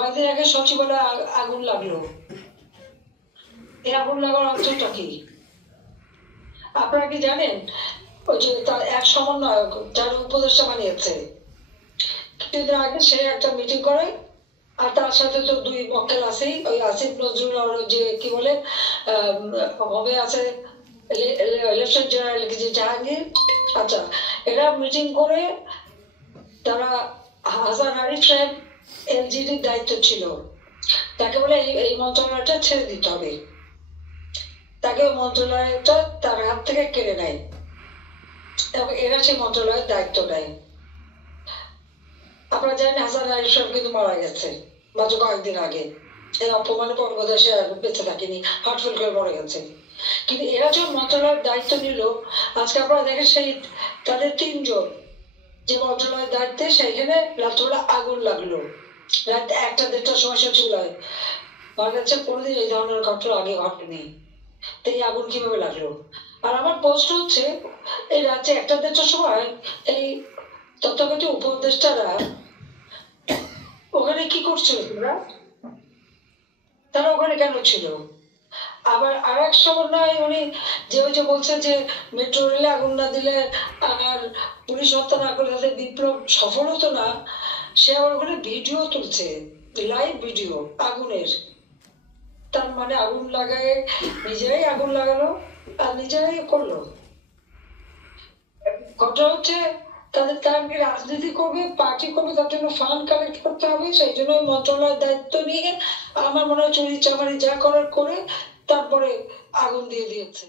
কয়েকদিন আগে সচিবালয়ে আগুন লাগলো। এই আগুন লাগার অর্থটা কি আপনারা কি জানেন? ওই যে তার এক সমন্বয়ক যার উপদেষ্টা বানিয়েছে, কিছুদিন আগে সে একটা মিটিং করে, আর তার সাথে তো দুই মক্কেল আছেই, ওই আসিফ নজরুল আর যে কি বলে হবে আছে লেফটেন্যান্ট জেনারেল জাহাঙ্গীর। আচ্ছা, এরা মিটিং করে তারা হাসান আরিফ সাহেব এলজিডির দায়িত্ব ছিল, তাকে বলে এই মন্ত্রণালয়টা ছেড়ে দিতে হবে, তাকে মন্ত্রণালয়টা তার হাত থেকে কেড়ে নেয় এবং এরা সেই মন্ত্রণালয়ের দায়িত্ব নেয়। আপনারা জানেন হাসান আরিফ সাহেব কিন্তু মারা গেছে মাত্র কয়েকদিন আগে, এই অপমানে পর্বতে সে বেঁচে থাকেনি, হার্ট ফেল করে মরে গেছে। কিন্তু এরা যখন মন্ত্রণালয়ের দায়িত্ব নিল, আজকে আপনারা দেখেন সেই তাদের 3 জন যে মন্ত্রণালয়ের দায়িত্বে, সেইখানে রাত্রবেলা আগুন লাগলো, রাত 1টা-1:30টার সময় সচিবালয়। আমার কাছে কোনোদিন এই ধরনের ঘটনা আগে ঘটেনি, তো এই আগুন কিভাবে লাগলো? আর আমার প্রশ্ন হচ্ছে, এই রাত্রে 1টা-1:30টার সময় এই তথাকথিত উপদেষ্টারা ওখানে কি করছিল? তারা ওখানে কেন ছিল? আবার আর এক সমন্বয় উনি যে বলছে যে মেট্রো রেলে আগুন না দিলে আর পুলিশ হত্যা না করে তাদের বিপ্লব সফল হতো না, সে আবার ওখানে ভিডিও তুলছে, লাইভ ভিডিও আগুনের। তার মানে আগুন লাগায় নিজেরাই আগুন লাগালো আর নিজেরাই করলো। ঘটনা হচ্ছে তারা রাজনীতি করবে, পার্টি করবে, তার জন্য ফান্ড কালেক্ট করতে হবে, সেই জন্য মন্ত্রণালয়ের দায়িত্ব নিয়ে আমার মনে হয় চুরি চামারি যা করার করে তারপরে আগুন দিয়ে দিয়েছে।